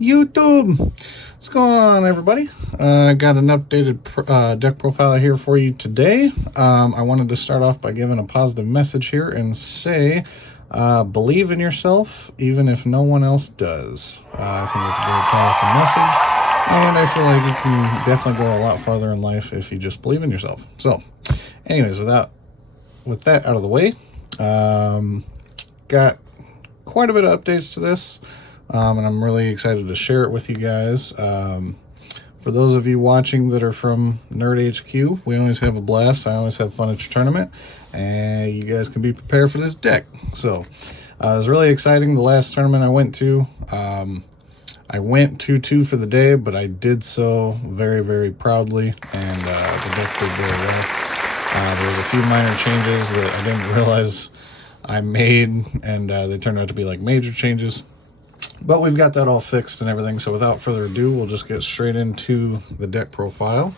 YouTube. What's going on, everybody? I got an updated deck profile here for you today. I wanted to start off by giving a positive message here and say, believe in yourself even if no one else does. I think that's a very powerful message, and I feel like you can definitely go a lot farther in life if you just believe in yourself. So, anyways, with that out of the way, got quite a bit of updates to this. And I'm really excited to share it with you guys. For those of you watching that are from Nerd HQ, we always have a blast. I always have fun at your tournament, and you guys can be prepared for this deck. So it was really exciting. The last tournament I went to, I went 2-2 for the day, but I did so very, very proudly, and the deck did very well. There was a few minor changes that I didn't realize I made, and they turned out to be like major changes. But we've got that all fixed and everything, so without further ado, we'll just get straight into the deck profile.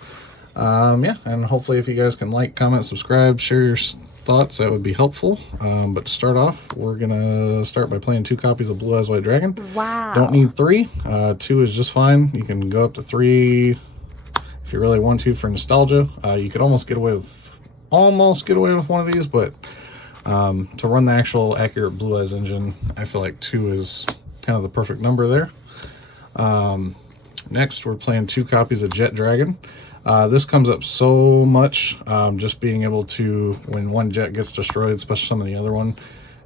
Yeah, and hopefully if you guys can like, comment, subscribe, share your thoughts, that would be helpful. But to start off, we're going to start by playing 2 copies of Blue Eyes White Dragon. Wow. Don't need 3. 2 is just fine. You can go up to 3 if you really want to for nostalgia. You could almost get away with one of these, but to run the actual accurate Blue Eyes engine, I feel like 2 is kind of the perfect number there. Next, we're playing 2 copies of Jet Dragon. This comes up so much, just being able to, when one jet gets destroyed, especially some of the other one,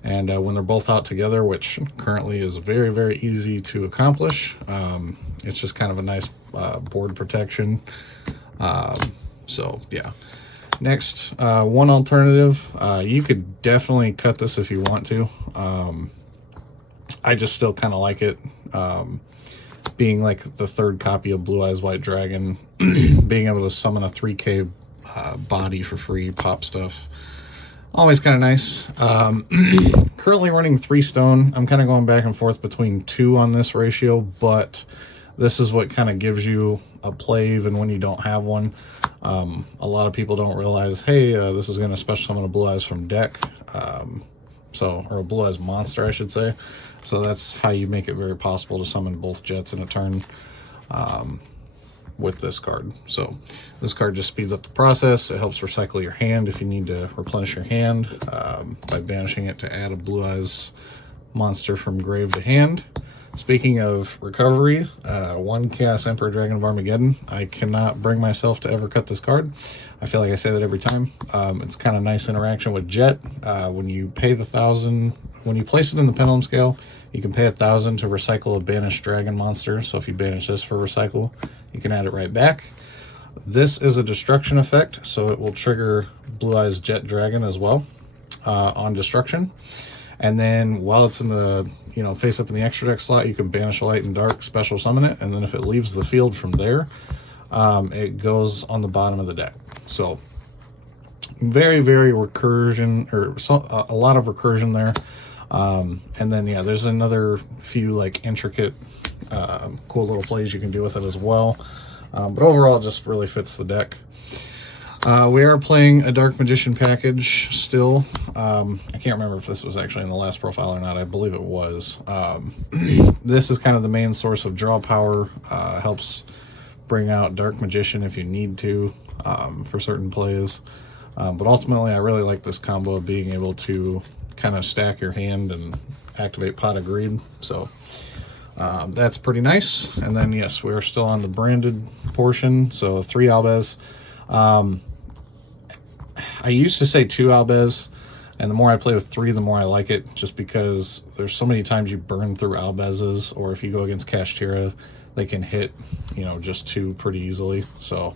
and when they're both out together, which currently is very, very easy to accomplish. It's just kind of a nice board protection. So, yeah. Next, one alternative. You could definitely cut this if you want to. I just still kind of like it, being like the 3rd copy of Blue Eyes White Dragon, being able to summon a 3K body for free, pop stuff. Always kind of nice. Currently running 3 stone. I'm kind of going back and forth between 2 on this ratio, but this is what kind of gives you a play even when you don't have one. A lot of people don't realize, hey, this is going to special summon a Blue Eyes from deck. Or a Blue Eyes monster, I should say. So that's how you make it very possible to summon both jets in a turn with this card. So this card just speeds up the process. It helps recycle your hand if you need to replenish your hand by banishing it to add a Blue Eyes monster from grave to hand. Speaking of recovery, 1 Chaos Emperor Dragon of Armageddon. I cannot bring myself to ever cut this card. I feel like I say that every time. It's kind of nice interaction with Jet. When you pay the 1,000, when you place it in the pendulum scale, you can pay 1,000 to recycle a banished dragon monster. So if you banish this for recycle, you can add it right back. This is a destruction effect, so it will trigger Blue Eyes Jet Dragon as well on destruction. And then while it's in the, face up in the extra deck slot, you can banish a light and dark, special summon it, and then if it leaves the field from there, it goes on the bottom of the deck. So very, very recursion, or a lot of recursion there. And then, yeah, there's another few like intricate, cool little plays you can do with it as well. But overall, it just really fits the deck. We are playing a Dark Magician package still. I can't remember if this was actually in the last profile or not. I believe it was. This is kind of the main source of draw power. Helps bring out Dark Magician if you need to for certain plays. But ultimately, I really like this combo of being able to kind of stack your hand and activate Pot of Greed. So that's pretty nice. And then, yes, we're still on the branded portion. So 3 Albez. I used to say 2 Albez, and the more I play with 3, the more I like it, just because there's so many times you burn through Albezes, or if you go against Kashtira, they can hit, just 2 pretty easily. So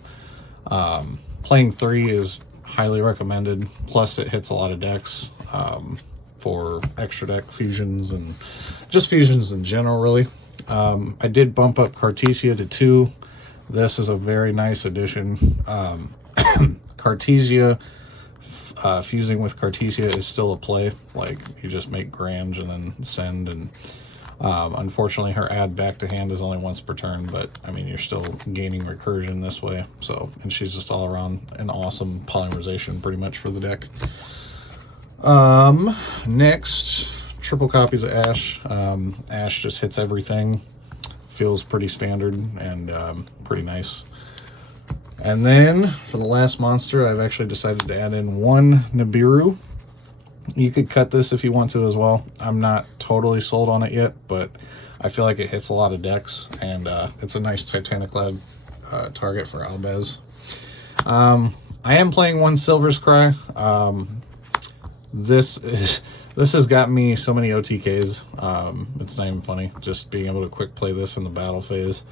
playing 3 is highly recommended, plus it hits a lot of decks for extra deck fusions and just fusions in general, really. I did bump up Cartesia to 2. This is a very nice addition. Cartesia, fusing with Cartesia is still a play. Like, you just make Grange and then send, and unfortunately her add back to hand is only once per turn, but I mean, you're still gaining recursion this way. So, and she's just all around an awesome polymerization pretty much for the deck. Next, triple copies of Ash. Ash just hits everything. feels pretty standard and pretty nice. And then for the last monster, I've actually decided to add in one Nibiru. You could cut this if you want to as well. I'm not totally sold on it yet, but I feel like it hits a lot of decks, and it's a nice Titaniclad target for Albez. I am playing one Silver's Cry. This has got me so many OTKs. It's not even funny, just being able to quick play this in the battle phase.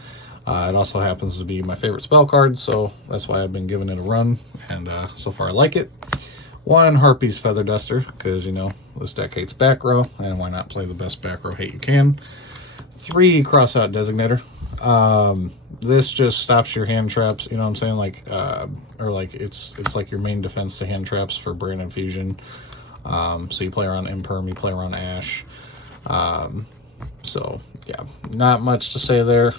It also happens to be my favorite spell card, so that's why I've been giving it a run, and so far I like it. One Harpy's Feather Duster, because, you know, this deck hates back row, and why not play the best back row hate you can. 3 Crossout Designator. This just stops your hand traps, you know what I'm saying? Like, or like it's like your main defense to hand traps for Branded Fusion. So you play around Imperm, you play around Ash. So yeah, not much to say there.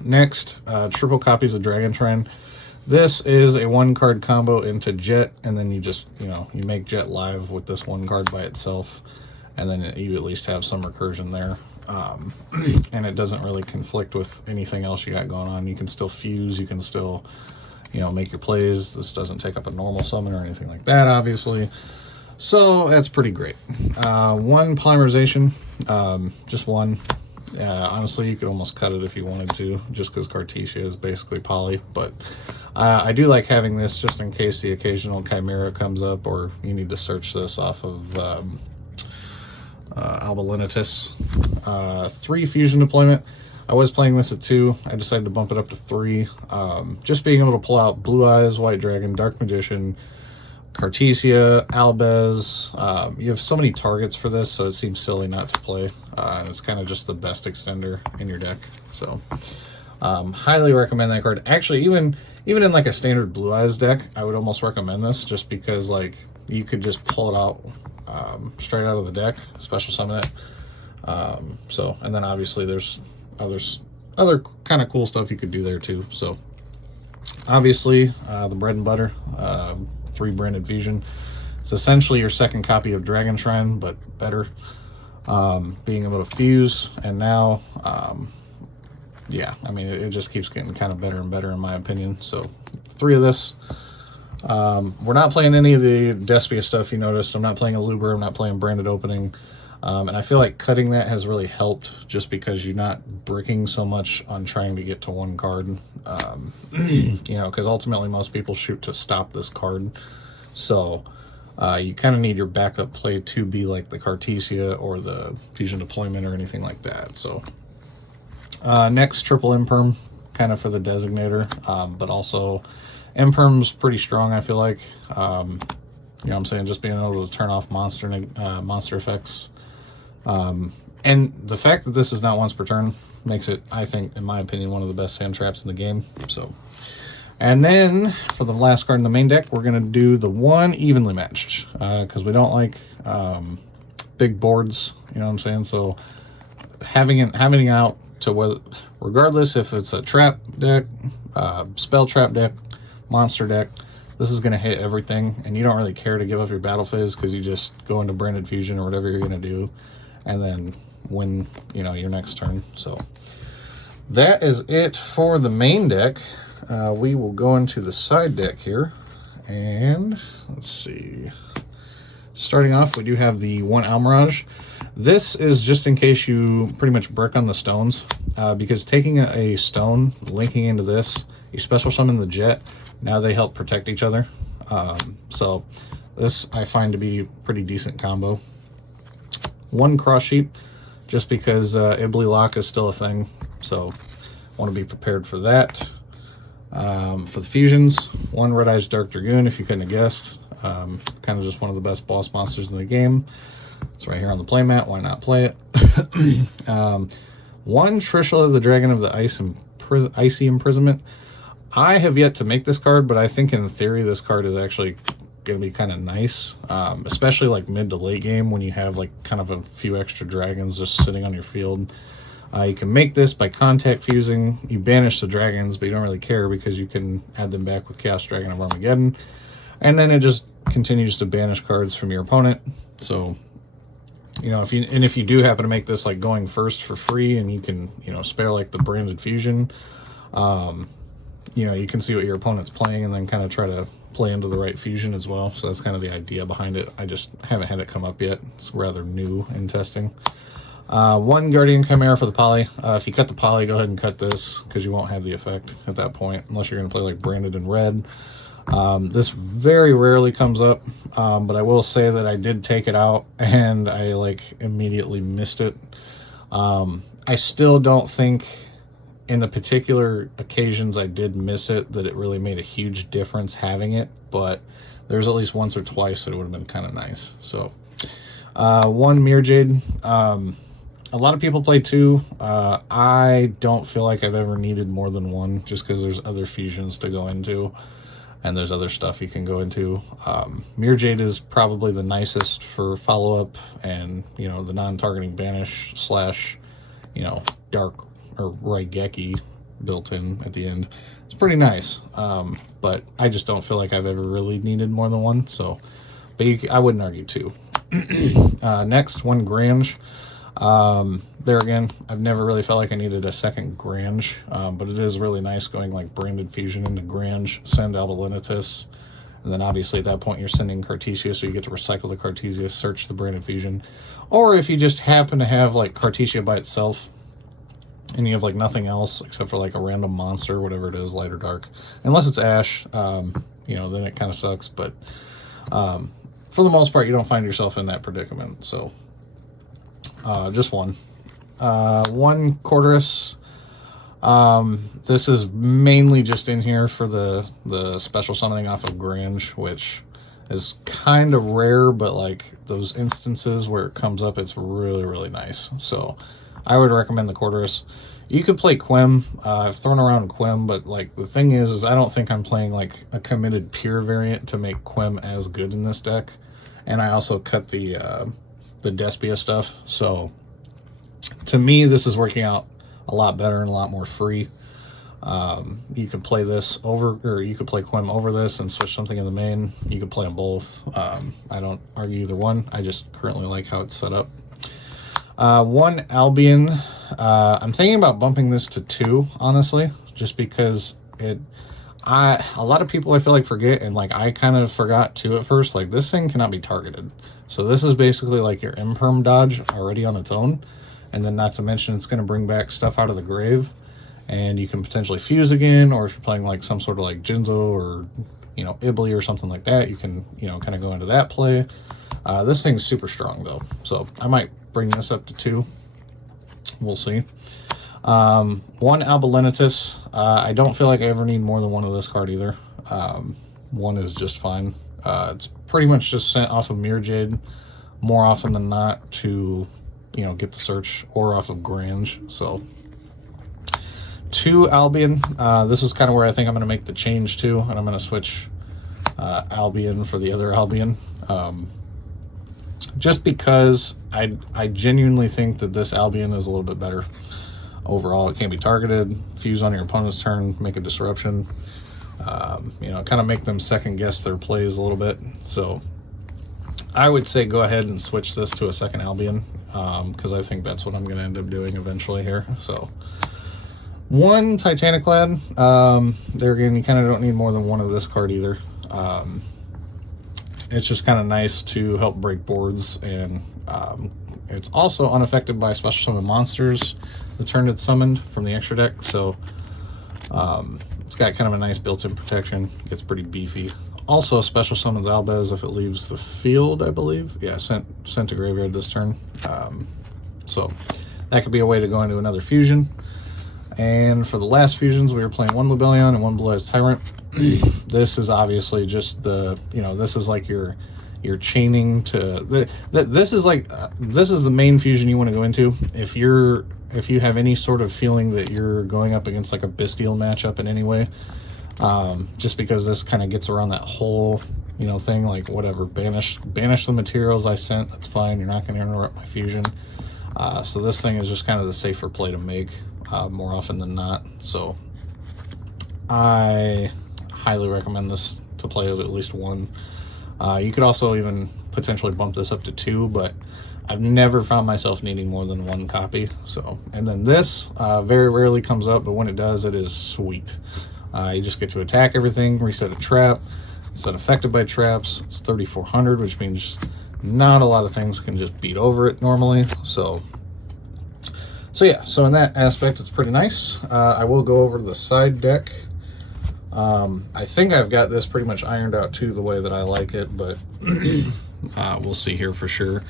Next, triple copies of Dragon Shrine. This is a 1-card combo into Jet, and then you just, you know, you make Jet live with this 1 card by itself, and then you at least have some recursion there. And it doesn't really conflict with anything else you got going on. You can still fuse, you can still, you know, make your plays. This doesn't take up a normal summon or anything like that, obviously. So that's pretty great. 1 Polymerization, just 1. Honestly, you could almost cut it if you wanted to, just because Cartesia is basically poly, but I do like having this just in case the occasional Chimera comes up, or you need to search this off of Alba Lenitus. 3 Fusion Deployment. I was playing this at 2. I decided to bump it up to 3. Just being able to pull out Blue Eyes, White Dragon, Dark Magician, Cartesia, Albez. You have so many targets for this, so it seems silly not to play. And it's kind of just the best extender in your deck. So highly recommend that card. Actually, even in like a standard Blue Eyes deck, I would almost recommend this, just because like you could just pull it out straight out of the deck, special summon it. So, and then obviously there's other kind of cool stuff you could do there too. So obviously the bread and butter, 3 Branded Fusion. It's essentially your second copy of Dragon Shrine, but better. Being able to fuse, and now yeah, I mean, it just keeps getting kind of better and better in my opinion. So 3 of this. We're not playing any of the Despia stuff, you noticed. I'm not playing a Luber, I'm not playing Branded Opening. And I feel like cutting that has really helped, just because you're not bricking so much on trying to get to 1 card. You know, because ultimately most people shoot to stop this card. So you kind of need your backup play to be like the Cartesia or the Fusion Deployment or anything like that. So next, triple Imperm, kind of for the Designator, but also Imperm's pretty strong, I feel like. You know what I'm saying? Just being able to turn off monster effects. And the fact that this is not once per turn makes it, I think, in my opinion, one of the best hand traps in the game. So, and then for the last card in the main deck, we're going to do the 1 Evenly Matched, because we don't like big boards, you know what I'm saying? So having it out to whether, regardless if it's a trap deck, spell trap deck, monster deck, this is going to hit everything, and you don't really care to give up your battle phase, because you just go into Branded Fusion or whatever you're going to do, and then win, you know, your next turn. So that is it for the main deck. We will go into the side deck here, and let's see. Starting off, we do have the 1 Almirage. This is just in case you pretty much brick on the stones, because taking a stone, linking into this, you special summon the Jet. Now they help protect each other. So this I find to be pretty decent combo. 1 Cross Sheep, just because Ibly Lock is still a thing, so want to be prepared for that. For the fusions, 1 Red Eyes Dark Dragoon, if you couldn't have guessed. Kind of just one of the best boss monsters in the game. It's right here on the playmat, why not play it? 1 Trishula, the Dragon of the Icy Imprisonment. I have yet to make this card, but I think in theory this card is actually going to be kind of nice, especially like mid to late game when you have like kind of a few extra dragons just sitting on your field. You can make this by contact fusing. You banish the dragons, but you don't really care because you can add them back with Chaos Dragon of Armageddon, and then it just continues to banish cards from your opponent. So you know, if you do happen to make this like going first for free, and you can, you know, spare like the branded fusion, you know, you can see what your opponent's playing and then kind of try to play into the right fusion as well. So that's kind of the idea behind it. I just haven't had it come up yet. It's rather new in testing. One Guardian Chimera for the poly. If you cut the poly, go ahead and cut this, because you won't have the effect at that point unless you're going to play like branded in red. This very rarely comes up, but I will say that I did take it out and I like immediately missed it. I still don't think, in the particular occasions I did miss it, that it really made a huge difference having it, but there's at least once or twice that it would have been kind of nice. So one Mirror Jade. A lot of people play two. I don't feel like I've ever needed more than one, just because there's other fusions to go into and there's other stuff you can go into. Mirror Jade is probably the nicest for follow-up and, you know, the non-targeting banish slash, you know, dark or Raigeki built in at the end. It's pretty nice, but I just don't feel like I've ever really needed more than one. So, but I wouldn't argue two. Next, one Grange. There again, I've never really felt like I needed a second Grange, but it is really nice going like branded fusion into Grange, send Albalinitus, and then obviously at that point you're sending Cartesia, so you get to recycle the Cartesia, search the branded fusion. Or if you just happen to have like Cartesia by itself, and you have like nothing else except for like a random monster, whatever it is, light or dark, unless it's Ash, you know, then it kind of sucks, but for the most part you don't find yourself in that predicament. So just one. One Corderus. This is mainly just in here for the special summoning off of Grange, which is kind of rare, but like those instances where it comes up, it's really, really nice. So I would recommend the Corderus. You could play Quem. I've thrown around Quem, but like the thing is I don't think I'm playing like a committed pure variant to make Quem as good in this deck. And I also cut the Despia stuff. So to me, this is working out a lot better and a lot more free. You could play this over, or you could play Quem over this and switch something in the main. You could play them both. I don't argue either one. I just currently like how it's set up. One Albion. I'm thinking about bumping this to 2, honestly, just because a lot of people I feel like forget, and like I kind of forgot too at first, like this thing cannot be targeted. So this is basically like your imperm dodge already on its own. And then not to mention it's going to bring back stuff out of the grave, and you can potentially fuse again, or if you're playing like some sort of like Jinzo or, you know, Ibli or something like that, you can, you know, kind of go into that play. This thing's super strong though, so I might bring this up to 2. We'll see. One Albalinitus. I don't feel like I ever need more than one of this card either. One is just fine. It's pretty much just sent off of Mirror Jade more often than not to, you know, get the search, or off of Grange. So 2 Albion. This is kind of where I think I'm going to make the change to, and I'm going to switch Albion for the other Albion. Just because I genuinely think that this Albion is a little bit better overall. It can be targeted, fuse on your opponent's turn, make a disruption, you know, kind of make them second guess their plays a little bit. So I would say go ahead and switch this to a second Albion, because I think that's what I'm going to end up doing eventually here. So one Titaniclad. There again, you kind of don't need more than one of this card either. It's just kind of nice to help break boards, and it's also unaffected by special summon monsters the turn it's summoned from the extra deck. So it's got kind of a nice built-in protection. Gets pretty beefy. Also special summons Albez if it leaves the field, I believe. Yeah, sent to graveyard this turn. So that could be a way to go into another fusion. And for the last fusions, we were playing one Lubellion and one Blue Eyes Tyrant. This is obviously just the, you know, this is like your chaining to this is like this is the main fusion you want to go into if you have any sort of feeling that you're going up against like a Bestial matchup in any way. Just because this kind of gets around that whole, you know, thing, like whatever, banish the materials I sent, that's fine, you're not going to interrupt my fusion. So this thing is just kind of the safer play to make more often than not. So I highly recommend this to play of at least 1. You could also even potentially bump this up to 2, but I've never found myself needing more than one copy. So, and then this very rarely comes up, but when it does, it is sweet. You just get to attack everything, reset a trap. It's not affected by traps. It's 3,400, which means not a lot of things can just beat over it normally. So yeah, so in that aspect, it's pretty nice. I will go over to the side deck. I think I've got this pretty much ironed out too, the way that I like it, but we'll see here for sure.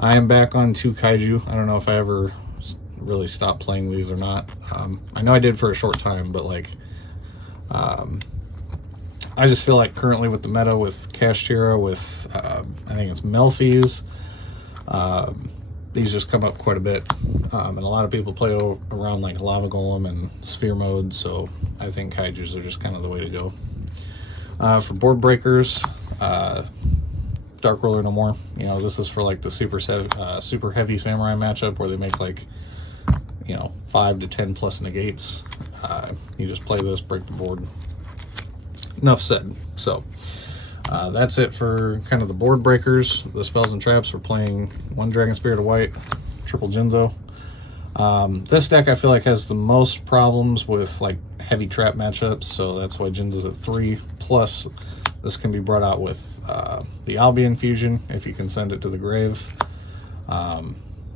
I am back on 2 Kaiju. I don't know if I ever really stopped playing these or not. I know I did for a short time, but like, I just feel like currently with the meta, with Kashtira, with I think it's Melfi's, these just come up quite a bit, and a lot of people play around like Lava Golem and Sphere mode, so I think Kaijus are just kind of the way to go. For board breakers, Dark Ruler no more. You know, this is for like the super heavy samurai matchup where they make like, you know, 5 to 10 plus negates. You just play this, break the board. Enough said. So that's it for kind of the board breakers. The spells and traps, we're playing 1 Dragon Spirit of White, triple Jinzo. This deck I feel like has the most problems with like heavy trap matchups, so that's why Jinzo's at 3. Plus, this can be brought out with the Albion fusion if you can send it to the grave.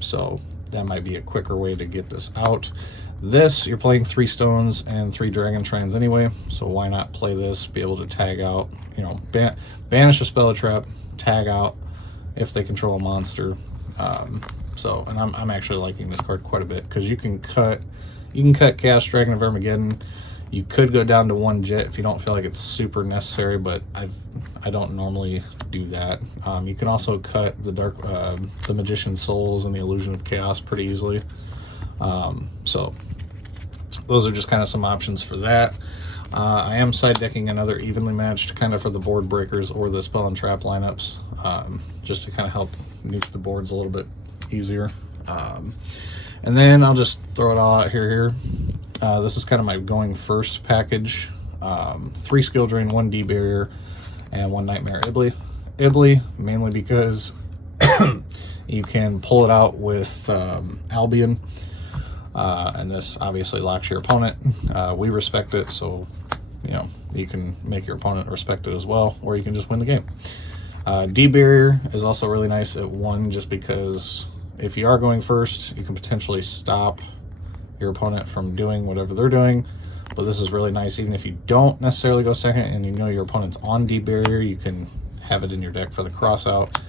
So that might be a quicker way to get this out. This, you're playing 3 stones and 3 dragon shrines anyway, so why not play this, be able to tag out, you know, banish a spell or trap, tag out if they control a monster. So, and I'm actually liking this card quite a bit because you can cut Chaos Dragon of Armageddon. You could go down to 1 jet if you don't feel like it's super necessary, but I don't normally do that. You can also cut the Magician's Souls and the Illusion of Chaos pretty easily. So those are just kind of some options for that. I am side decking another evenly matched kind of for the board breakers or the spell and trap lineups, just to kind of help nuke the boards a little bit easier. And then I'll just throw it all out here. This is kind of my going first package. 3 skill drain, 1 D barrier, and 1 nightmare Ibli, mainly because you can pull it out with Albion. And this obviously locks your opponent. We respect it, so you know you can make your opponent respect it as well, or you can just win the game. D barrier is also really nice at 1, just because if you are going first, you can potentially stop your opponent from doing whatever they're doing. But this is really nice, even if you don't necessarily go second and you know your opponent's on D barrier, you can have it in your deck for the cross out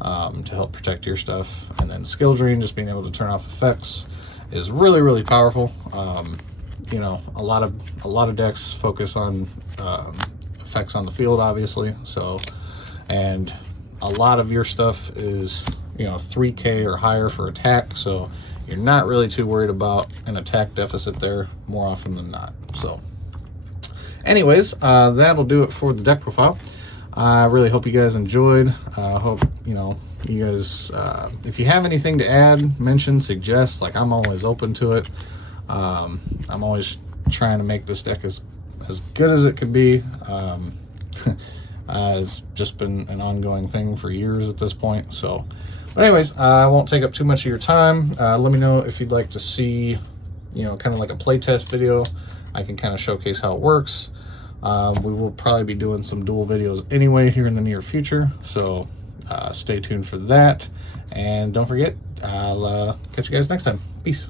to help protect your stuff. And then skill drain, just being able to turn off effects, is really, really powerful. You know, a lot of decks focus on effects on the field, obviously. So, and a lot of your stuff is, you know, 3K or higher for attack. So you're not really too worried about an attack deficit there more often than not. So anyways, that'll do it for the deck profile. I really hope you guys enjoyed. Hope, you know, you guys, if you have anything to add, mention, suggest, like, I'm always open to it. I'm always trying to make this deck as good as it could be. It's just been an ongoing thing for years at this point. So, but anyways, I won't take up too much of your time. Let me know if you'd like to see, you know, kind of like a playtest video. I can kind of showcase how it works. We will probably be doing some duel videos anyway here in the near future, so stay tuned for that. And don't forget, I'll catch you guys next time. Peace.